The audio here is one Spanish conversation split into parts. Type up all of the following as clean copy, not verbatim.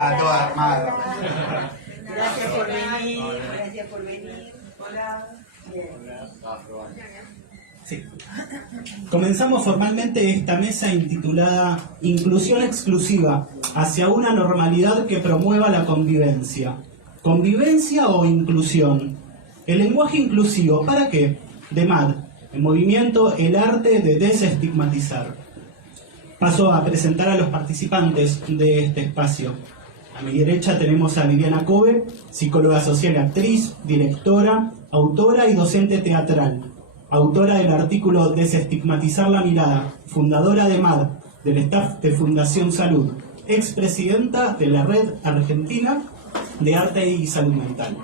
A todo armado. Gracias por venir, gracias por venir. Hola. Bien. Sí. Comenzamos formalmente esta mesa intitulada Inclusión exclusiva hacia una normalidad que promueva la convivencia. ¿Convivencia o inclusión? El lenguaje inclusivo, ¿para qué? De MAD, el movimiento El arte de desestigmatizar. Paso a presentar a los participantes de este espacio. A mi derecha tenemos a Liliana Cove, psicóloga social y actriz, directora, autora y docente teatral, autora del artículo Desestigmatizar la mirada, fundadora de MAD, del staff de Fundación Salud, expresidenta de la Red Argentina de Arte y Salud Mental.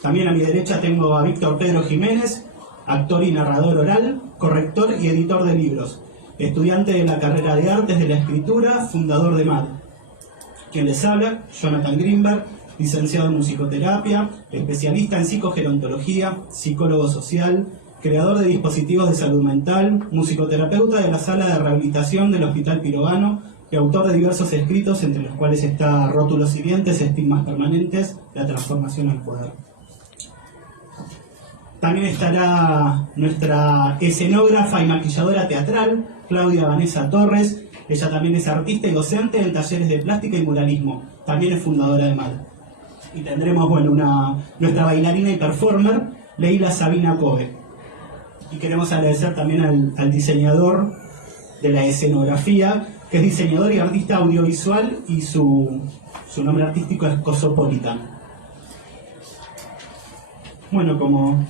También a mi derecha tengo a Víctor Pedro Jiménez, actor y narrador oral, corrector y editor de libros, estudiante de la carrera de Artes de la Escritura, fundador de MAD. Quien les habla, Jonathan Greenberg, licenciado en musicoterapia, especialista en psicogerontología, psicólogo social, creador de dispositivos de salud mental, musicoterapeuta de la sala de rehabilitación del Hospital Pirogano y autor de diversos escritos, entre los cuales está Rótulos hirientes, Estigmas permanentes, la transformación al poder. También estará nuestra escenógrafa y maquilladora teatral, Claudia Vanessa Torres. Ella también es artista y docente en talleres de plástica y muralismo. También es fundadora de MAD. Y tendremos, nuestra bailarina y performer, Leila Sabina Cove. Y queremos agradecer también al diseñador de la escenografía, que es diseñador y artista audiovisual, y su nombre artístico es Cosmopolitan. Bueno, como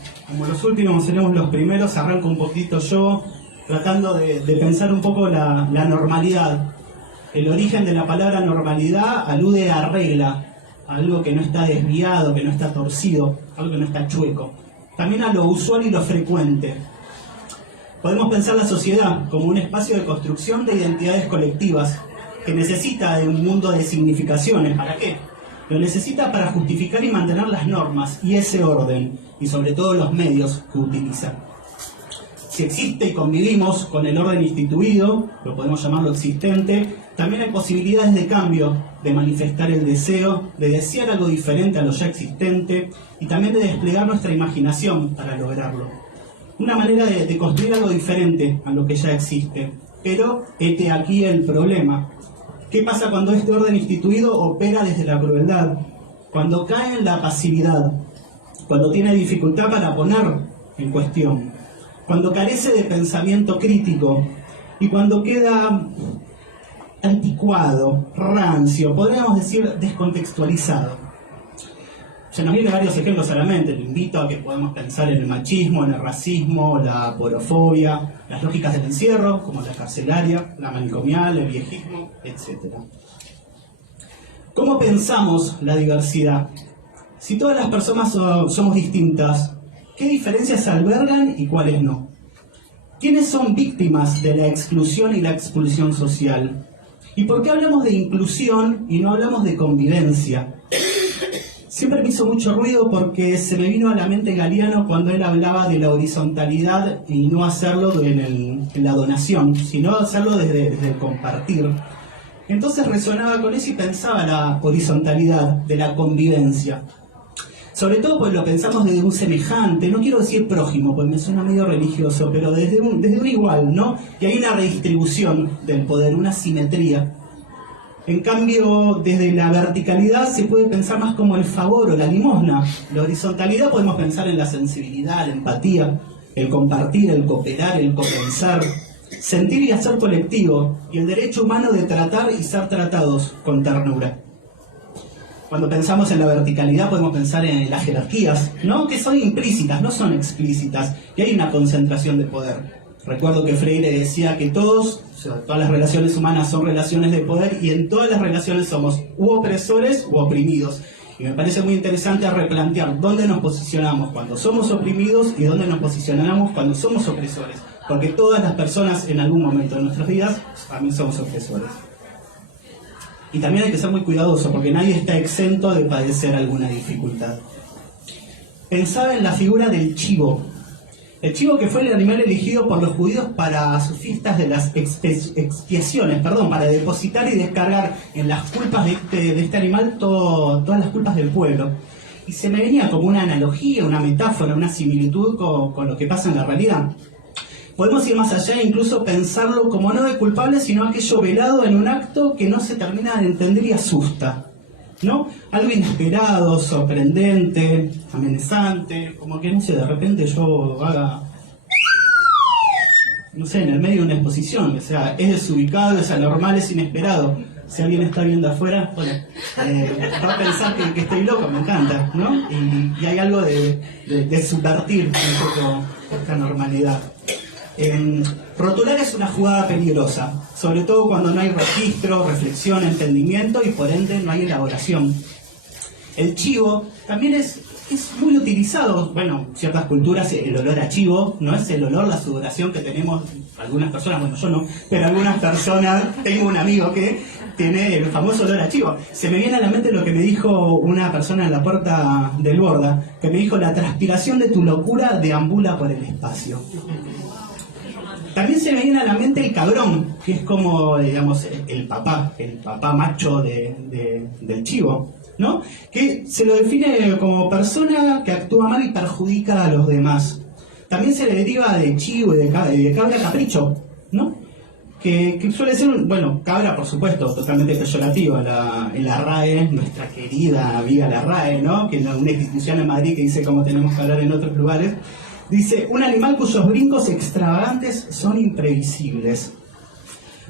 los últimos seremos los primeros, arranco un poquito yo, tratando de pensar un poco la normalidad. El origen de la palabra normalidad alude a regla, a algo que no está desviado, que no está torcido, algo que no está chueco. También a lo usual y lo frecuente. Podemos pensar la sociedad como un espacio de construcción de identidades colectivas, que necesita de un mundo de significaciones. ¿Para qué? Lo necesita para justificar y mantener las normas y ese orden, y sobre todo los medios que utiliza. Si existe y convivimos con el orden instituido, lo podemos llamar lo existente, también hay posibilidades de cambio, de manifestar el deseo, de desear algo diferente a lo ya existente y también de desplegar nuestra imaginación para lograrlo. Una manera de construir algo diferente a lo que ya existe. Pero este aquí el problema. ¿Qué pasa cuando este orden instituido opera desde la crueldad? Cuando cae en la pasividad, cuando tiene dificultad para poner en cuestión, cuando carece de pensamiento crítico y cuando queda anticuado, rancio, podríamos decir descontextualizado. Se nos vienen varios ejemplos a la mente. Le invito a que podamos pensar en el machismo, en el racismo, la aporofobia, las lógicas del encierro, como la carcelaria, la manicomial, el viejismo, etc. ¿Cómo pensamos la diversidad? Si todas las personas somos distintas, ¿qué diferencias albergan y cuáles no? ¿Quiénes son víctimas de la exclusión y la expulsión social? ¿Y por qué hablamos de inclusión y no hablamos de convivencia? Siempre me hizo mucho ruido porque se me vino a la mente Galeano cuando él hablaba de la horizontalidad y no hacerlo en la donación, sino hacerlo desde el compartir. Entonces resonaba con eso y pensaba la horizontalidad de la convivencia. Sobre todo pues lo pensamos desde un semejante, no quiero decir prójimo, porque me suena medio religioso, pero desde un igual, ¿no? Y hay una redistribución del poder, una simetría. En cambio, desde la verticalidad se puede pensar más como el favor o la limosna. La horizontalidad podemos pensar en la sensibilidad, la empatía, el compartir, el cooperar, el copensar, sentir y hacer colectivo, y el derecho humano de tratar y ser tratados con ternura. Cuando pensamos en la verticalidad podemos pensar en las jerarquías, ¿no? Que son implícitas, no son explícitas, y hay una concentración de poder. Recuerdo que Freire decía que todas las relaciones humanas son relaciones de poder y en todas las relaciones somos u opresores u oprimidos. Y me parece muy interesante replantear dónde nos posicionamos cuando somos oprimidos y dónde nos posicionamos cuando somos opresores. Porque todas las personas en algún momento de nuestras vidas también somos opresores. Y también hay que ser muy cuidadoso porque nadie está exento de padecer alguna dificultad. Pensaba en la figura del chivo. El chivo, que fue el animal elegido por los judíos para sus fiestas de las expiaciones, para depositar y descargar en las culpas de este animal todas las culpas del pueblo. Y se me venía como una analogía, una metáfora, una similitud con lo que pasa en la realidad. Podemos ir más allá e incluso pensarlo como no de culpable, sino aquello velado en un acto que no se termina de entender y asusta, ¿no? Algo inesperado, sorprendente, amenazante, como que, no sé, de repente yo haga, no sé, en el medio de una exposición, o sea, es desubicado, es anormal, es inesperado. Si alguien está viendo afuera, bueno, va a pensar que estoy loco, me encanta, ¿no? Y hay algo de subvertir un poco esta normalidad. Rotular es una jugada peligrosa, sobre todo cuando no hay registro, reflexión, entendimiento y por ende no hay elaboración. El chivo también es muy utilizado, bueno, en ciertas culturas el olor a chivo no es el olor, la sudoración que tenemos algunas personas, bueno, yo no, pero algunas personas, tengo un amigo que tiene el famoso olor a chivo. Se me viene a la mente lo que me dijo una persona en la puerta del Borda, que me dijo: la transpiración de tu locura deambula por el espacio. También se me viene a la mente el cabrón, que es como, digamos, el papá macho del chivo, ¿no? Que se lo define como persona que actúa mal y perjudica a los demás. También se le deriva de chivo y de cabra capricho, ¿no? Que suele ser, bueno, cabra, por supuesto, totalmente peyorativa en la RAE, nuestra querida amiga la RAE, ¿no? Que es una institución en Madrid que dice cómo tenemos que hablar en otros lugares. Dice: un animal cuyos brincos extravagantes son imprevisibles.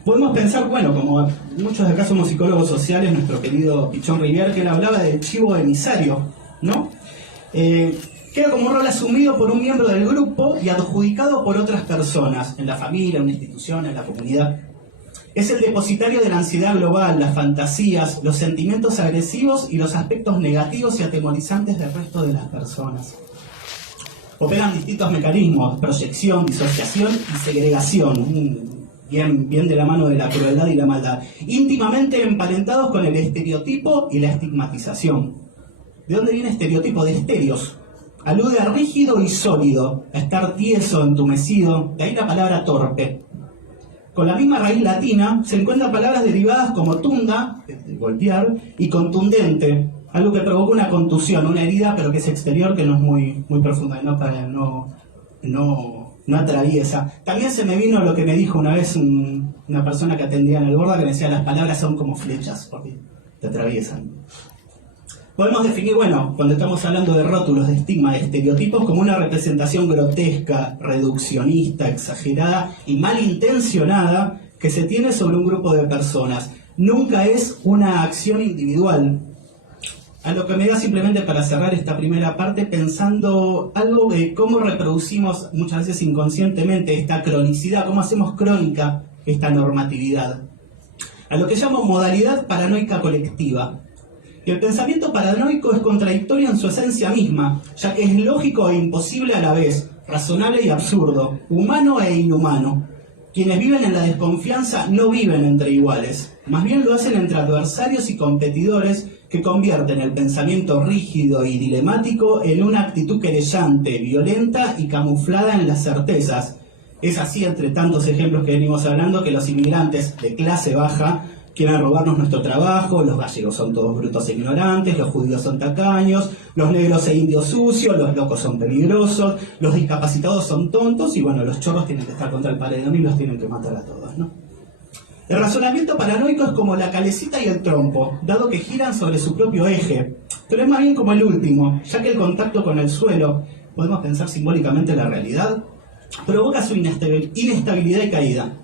Podemos pensar, bueno, como muchos de acá somos psicólogos sociales, nuestro querido Pichón Rivière, que él hablaba del chivo emisario, ¿no? Queda como un rol asumido por un miembro del grupo y adjudicado por otras personas, en la familia, en una institución, en la comunidad. Es el depositario de la ansiedad global, las fantasías, los sentimientos agresivos y los aspectos negativos y atemorizantes del resto de las personas. Operan distintos mecanismos: proyección, disociación y segregación, bien de la mano de la crueldad y la maldad, íntimamente emparentados con el estereotipo y la estigmatización. ¿De dónde viene estereotipo? De estéreos. Alude a rígido y sólido, a estar tieso, entumecido, de ahí la palabra torpe. Con la misma raíz latina se encuentran palabras derivadas como tunda, de golpear, y contundente, algo que provoca una contusión, una herida, pero que es exterior, que no es muy profunda, no atraviesa. También se me vino lo que me dijo una vez una persona que atendía en el Borda, que me decía: las palabras son como flechas, porque te atraviesan. Podemos definir, bueno, cuando estamos hablando de rótulos, de estigma, de estereotipos, como una representación grotesca, reduccionista, exagerada y malintencionada que se tiene sobre un grupo de personas. Nunca es una acción individual. A lo que me da simplemente para cerrar esta primera parte pensando algo de cómo reproducimos muchas veces inconscientemente esta cronicidad, cómo hacemos crónica esta normatividad. A lo que llamo modalidad paranoica colectiva. Y el pensamiento paranoico es contradictorio en su esencia misma, ya que es lógico e imposible a la vez, razonable y absurdo, humano e inhumano. Quienes viven en la desconfianza no viven entre iguales, más bien lo hacen entre adversarios y competidores que convierten el pensamiento rígido y dilemático en una actitud querellante, violenta y camuflada en las certezas. Es así, entre tantos ejemplos que venimos hablando, que los inmigrantes de clase baja quieren robarnos nuestro trabajo, los gallegos son todos brutos e ignorantes, los judíos son tacaños, los negros e indios sucios, los locos son peligrosos, los discapacitados son tontos y bueno, los chorros tienen que estar contra el paredón y los tienen que matar a todos, ¿no? El razonamiento paranoico es como la calecita y el trompo, dado que giran sobre su propio eje, pero es más bien como el último, ya que el contacto con el suelo, podemos pensar simbólicamente en la realidad, provoca su inestabilidad y caída.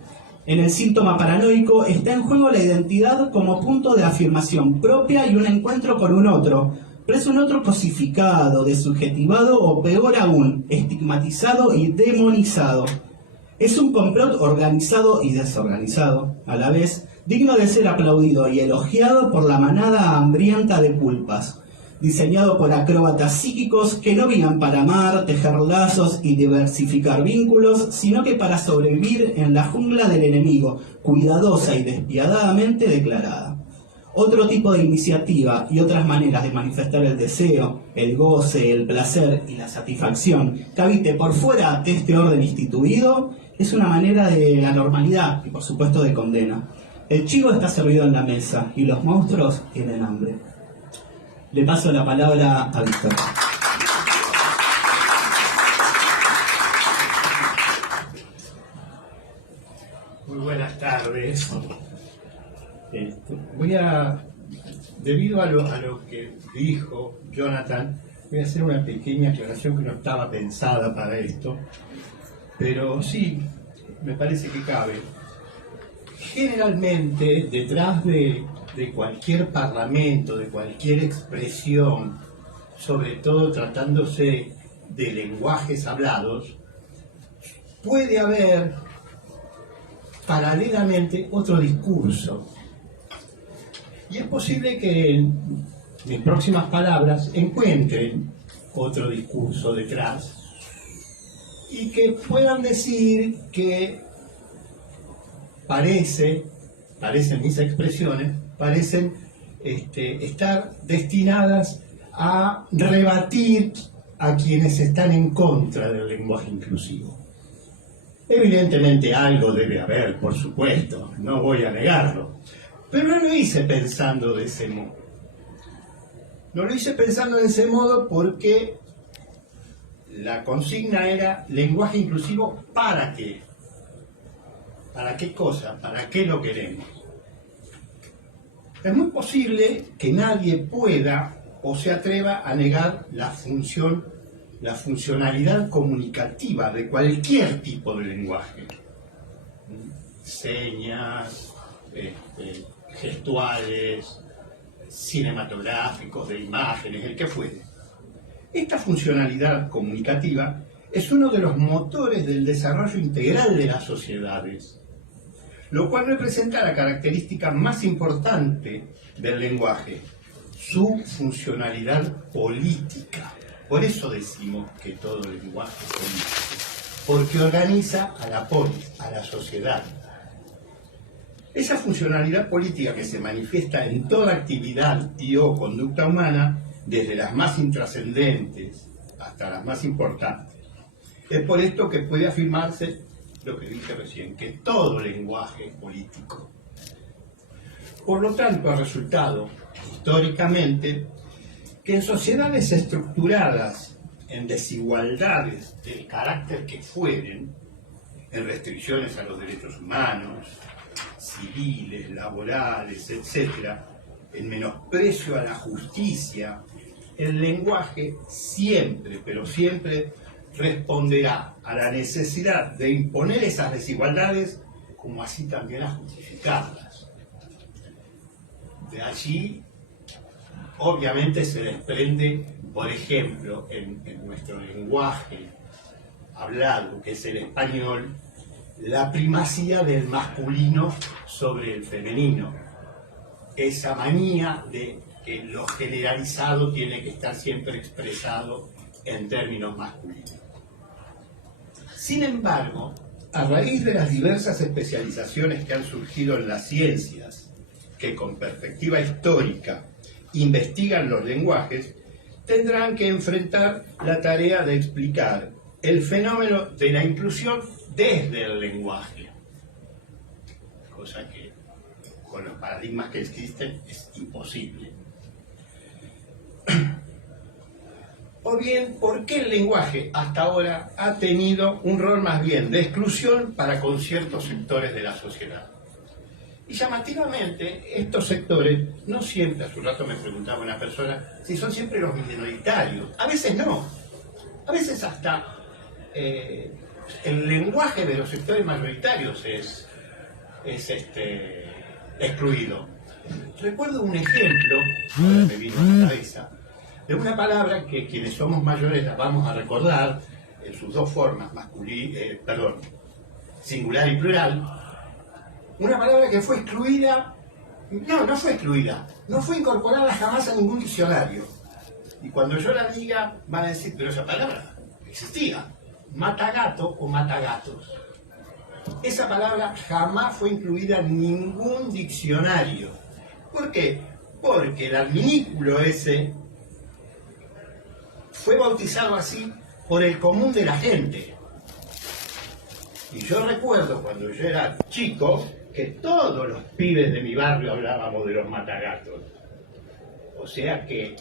En el síntoma paranoico está en juego la identidad como punto de afirmación propia y un encuentro con un otro, pero es un otro cosificado, desubjetivado o peor aún, estigmatizado y demonizado. Es un complot organizado y desorganizado, a la vez, digno de ser aplaudido y elogiado por la manada hambrienta de culpas, diseñado por acróbatas psíquicos que no vivan para amar, tejer lazos y diversificar vínculos, sino que para sobrevivir en la jungla del enemigo, cuidadosa y despiadadamente declarada. otro tipo de iniciativa y otras maneras de manifestar el deseo, el goce, el placer y la satisfacción que habite por fuera de este orden instituido es una manera de anormalidad y por supuesto de condena. El chivo está servido en la mesa y los monstruos tienen hambre. Le paso la palabra a Víctor. Muy buenas tardes. Debido a lo que dijo Jonathan, voy a hacer una pequeña aclaración que no estaba pensada para esto, pero sí, me parece que cabe. Generalmente, detrás de cualquier parlamento, de cualquier expresión, sobre todo tratándose de lenguajes hablados, puede haber paralelamente otro discurso. Y es posible que mis próximas palabras encuentren otro discurso detrás y que puedan decir que parecen mis expresiones, parecen estar destinadas a rebatir a quienes están en contra del lenguaje inclusivo. Evidentemente algo debe haber, por supuesto, no voy a negarlo, pero no lo hice pensando de ese modo. No lo hice pensando de ese modo porque la consigna era lenguaje inclusivo ¿para qué? ¿Para qué cosa? ¿Para qué lo queremos? Es muy posible que nadie pueda o se atreva a negar la funcionalidad comunicativa de cualquier tipo de lenguaje. Señas, gestuales, cinematográficos, de imágenes, el que fuere. Esta funcionalidad comunicativa es uno de los motores del desarrollo integral de las sociedades, lo cual representa la característica más importante del lenguaje, su funcionalidad política. Por eso decimos que todo lenguaje es político, porque organiza a la polis, a la sociedad. Esa funcionalidad política que se manifiesta en toda actividad y o conducta humana, desde las más intrascendentes hasta las más importantes. Es por esto que puede afirmarse lo que dije recién, que todo lenguaje es político. Por lo tanto, ha resultado históricamente que en sociedades estructuradas en desigualdades del carácter que fueren, en restricciones a los derechos humanos, civiles, laborales, etc., en menosprecio a la justicia, el lenguaje siempre, pero siempre responderá a la necesidad de imponer esas desigualdades como así también a justificarlas. De allí, obviamente, se desprende, por ejemplo, en nuestro lenguaje hablado, que es el español, la primacía del masculino sobre el femenino. Esa manía de que lo generalizado tiene que estar siempre expresado en términos masculinos. Sin embargo, a raíz de las diversas especializaciones que han surgido en las ciencias, que con perspectiva histórica investigan los lenguajes, tendrán que enfrentar la tarea de explicar el fenómeno de la inclusión desde el lenguaje, cosa que con los paradigmas que existen es imposible. O bien, ¿por qué el lenguaje hasta ahora ha tenido un rol más bien de exclusión para con ciertos sectores de la sociedad? Y llamativamente, estos sectores no siempre, hace un rato me preguntaba una persona, si son siempre los minoritarios. A veces no. A veces hasta el lenguaje de los sectores mayoritarios es excluido. Recuerdo un ejemplo, ahora me vino a la cabeza, de una palabra que quienes somos mayores la vamos a recordar en sus dos formas, singular y plural. Una palabra que fue excluida, no fue excluida, no fue incorporada jamás a ningún diccionario. Y cuando yo la diga, van a decir, pero esa palabra existía, matagato o matagatos. Esa palabra jamás fue incluida en ningún diccionario. ¿Por qué? Porque el adminículo ese fue bautizado así por el común de la gente. Y yo recuerdo cuando yo era chico que todos los pibes de mi barrio hablábamos de los matagatos. O sea que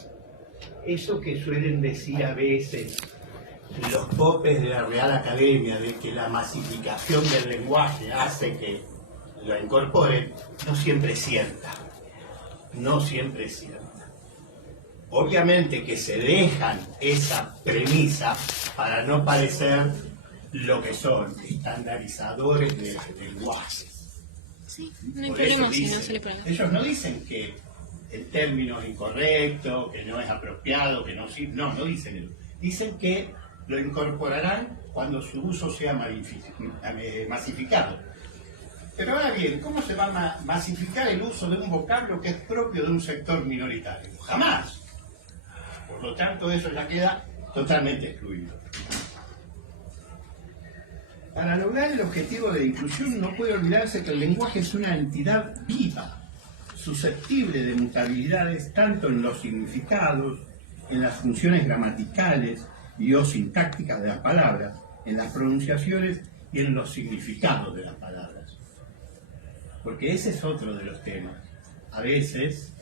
eso que suelen decir a veces los popes de la Real Academia, de que la masificación del lenguaje hace que lo incorporen, no siempre es cierta. No siempre es cierta. Obviamente que se dejan esa premisa para no parecer lo que son, estandarizadores de lenguaje. Sí, no hay Por problema eso si dicen, no se le prueba. ellos no dicen que el término es incorrecto, que no es apropiado, que no sirve. No dicen eso. Dicen que lo incorporarán cuando su uso sea masificado. Pero ahora bien, ¿cómo se va a masificar el uso de un vocablo que es propio de un sector minoritario? Jamás. Por lo tanto, eso ya queda totalmente excluido. Para lograr el objetivo de inclusión no puede olvidarse que el lenguaje es una entidad viva, susceptible de mutabilidades tanto en los significados, en las funciones gramaticales y o sintácticas de las palabras, en las pronunciaciones y en los significados de las palabras. Porque ese es otro de los temas. A veces,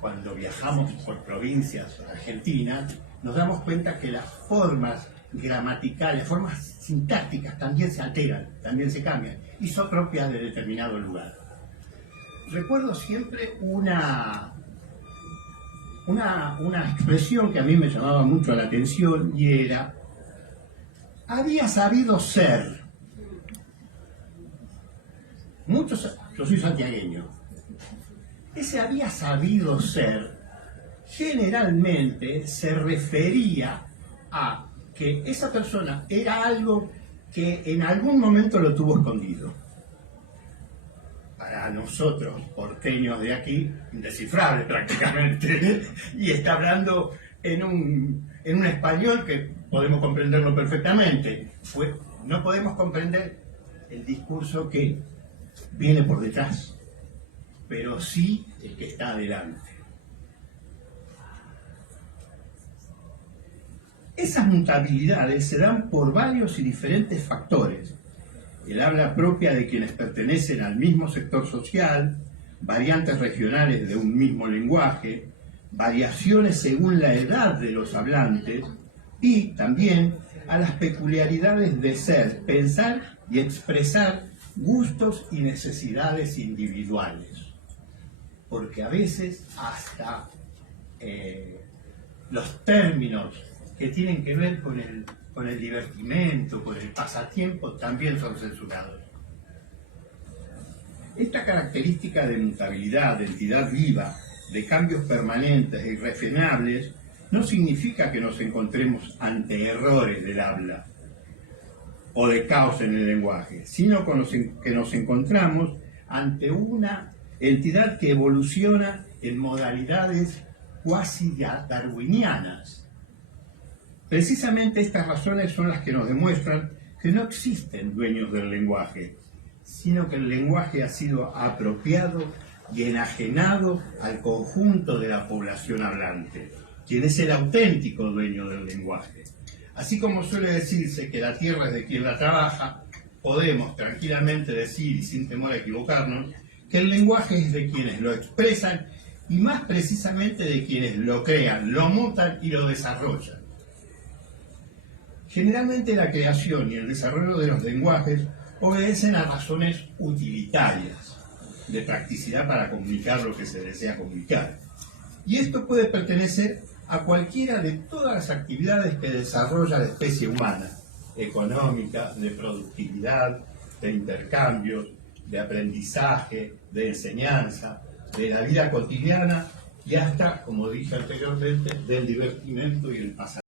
cuando viajamos por provincias argentinas, nos damos cuenta que las formas gramaticales, formas sintácticas también se alteran, también se cambian, y son propias de determinado lugar. Recuerdo siempre una expresión que a mí me llamaba mucho la atención y era: había sabido ser. Yo soy santiagueño. Ese había sabido ser generalmente se refería a que esa persona era algo que en algún momento lo tuvo escondido. Para nosotros, porteños de aquí, indescifrable prácticamente, y está hablando en un español que podemos comprenderlo perfectamente. No podemos comprender el discurso que viene por detrás, pero sí el que está adelante. Esas mutabilidades se dan por varios y diferentes factores: el habla propia de quienes pertenecen al mismo sector social, variantes regionales de un mismo lenguaje, variaciones según la edad de los hablantes y también a las peculiaridades de ser, pensar y expresar gustos y necesidades individuales. Porque a veces hasta los términos que tienen que ver con el divertimento, con el pasatiempo, también son censurados. Esta característica de mutabilidad, de entidad viva, de cambios permanentes e irrefrenables, no significa que nos encontremos ante errores del habla o de caos en el lenguaje, sino que nos encontramos ante una entidad que evoluciona en modalidades cuasi darwinianas. Precisamente estas razones son las que nos demuestran que no existen dueños del lenguaje, sino que el lenguaje ha sido apropiado y enajenado al conjunto de la población hablante, quien es el auténtico dueño del lenguaje. Así como suele decirse que la tierra es de quien la trabaja, podemos tranquilamente decir, y sin temor a equivocarnos, que el lenguaje es de quienes lo expresan y más precisamente de quienes lo crean, lo mutan y lo desarrollan. Generalmente la creación y el desarrollo de los lenguajes obedecen a razones utilitarias, de practicidad para comunicar lo que se desea comunicar. Y esto puede pertenecer a cualquiera de todas las actividades que desarrolla la especie humana: económica, de productividad, de intercambios, de aprendizaje, de enseñanza, de la vida cotidiana y hasta, como dije anteriormente, del divertimento y el pasatiempo.